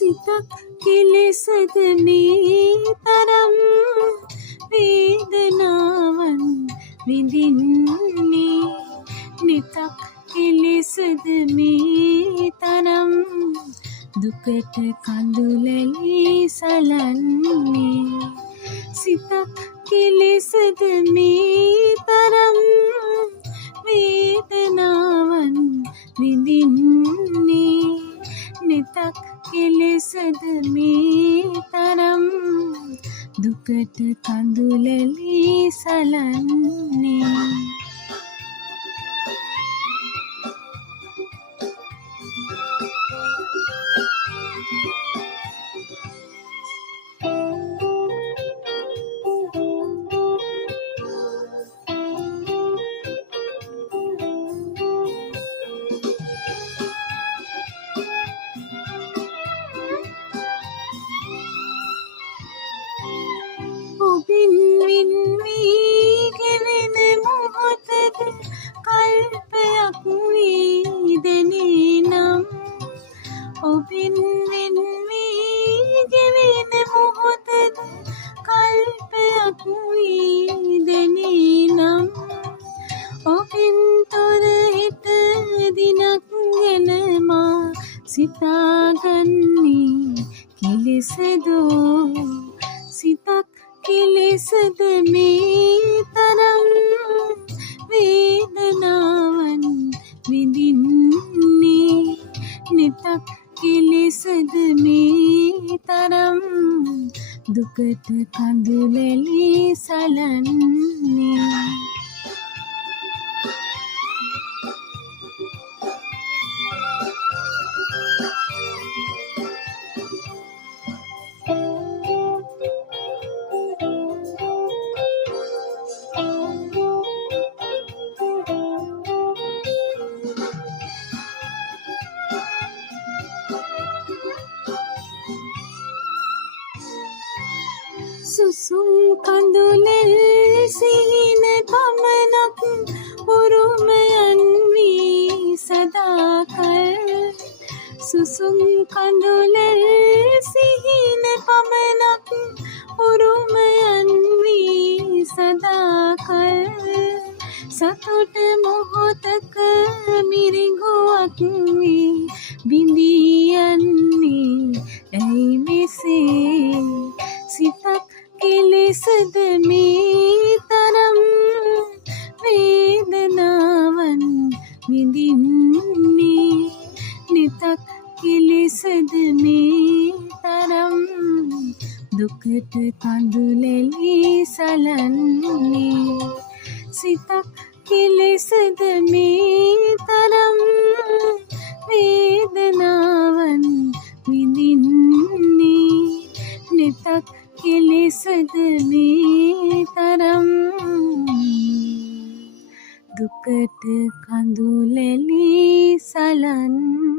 සිතක් කෙලෙසද මේ තරම් වේදනාවන් විඳින්නේ නිතක් කෙලෙසද මේ තරම් දුකට කඳුලැලි සලන්නේ සිතක් කෙලෙසද මේ තරම් වේදනාවන් විඳින්නේ නිතක් කෙලෙසද මේ තරම් දුකට කඳුලැලි සලන්නේ ඔබින් වින් වී ගෙවෙන මොහොතද කල්පයක් වී දෙනේ නම් ඔබින් වින් වී ගෙවෙන මොහොතද කල්පයක් වී දෙනේ නම් ඔබින් තොර හිත දිනක් ගැන මා සිතාගන්නේ කෙලෙසදෝ සිතක් කෙලෙසද මේ තරම් වේදනාවන් විඳින්නේ නිතක් කෙලෙසද මේ තරම් දුකට කඳුලැලි සලන්නේ සුසුම් කඳුලෙල් සිහින පමණක් උරුමයන් වී සදාකල් සුසුම් කඳුලෙල් සිහින පමණක් උරුමයන් වී සදාකල් සතුට මොහොතක මිරිඟුවක් වී බිඳී යන්නේ ඇයි මෙසේ සිතක් කෙලෙසද මේ තරම් වේදනාවන් විඳින්නේ නිතක් කෙලෙසද මේ තරම් දුකට කඳුලැලි සලන්නේ සිතක් කෙලෙසද මේ තරම් වේදනාවන් විඳින්නේ නිතක් කෙලෙසද මේ තරම් දුකට කඳුලැලි සලන්නේ